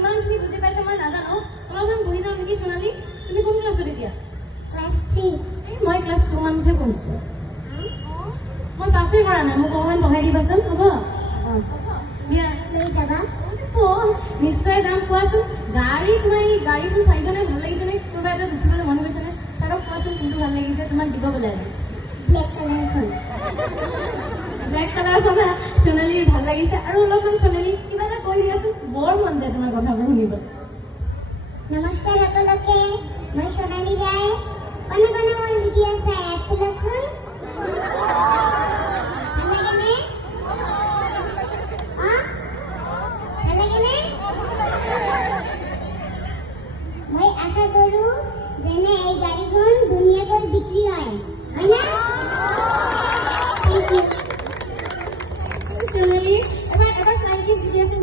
কিমানখিনি বুজি পাইছে মই নাজানো অলপমান বহি যাওঁ নেকি সোণালী তুমি কোন ক্লাছত এতিয়া ক্লাছ 3 মই ক্লাছ 2 মানতহে পঢ়িছোঁ মই পাছেই কৰা নাই মোক অকণমান পঢ়াই দিবাচোন হ'ব দিয়া লৈ যাবা নিশ্চয় যাম কোৱাচোন গাড়ী তোমাৰ এই গাড়ীটো চাইছানে ভাল লাগিছেনে কোনোবা এটা উঠিবলৈ মন গৈছেনে ছাৰক কোৱাচোন কোনটো ভাল লাগিছে তোমাক দিব বোলে ব্লেক কালাৰখন ব্লেক কালাৰখন সোণালীৰ ভাল লাগিছে আৰু অলপমান সোণালী কিবা এটা কৈ দিয়াচোন বৰ মন যায় তোমাৰ কথাবোৰ শুনিব নমস্কাৰ সকলোকে মই সোণালী গাই কোনে কোনে মোৰ ভিডিঅ' চাই তোলকচোন মই আশা কৰো যেনে এই গাড়ীখন ধুনীয়াকৈ বিক্ৰী হয় না সোণালী এবাৰ ফ্লাইং কিছ দি দিয়াচোন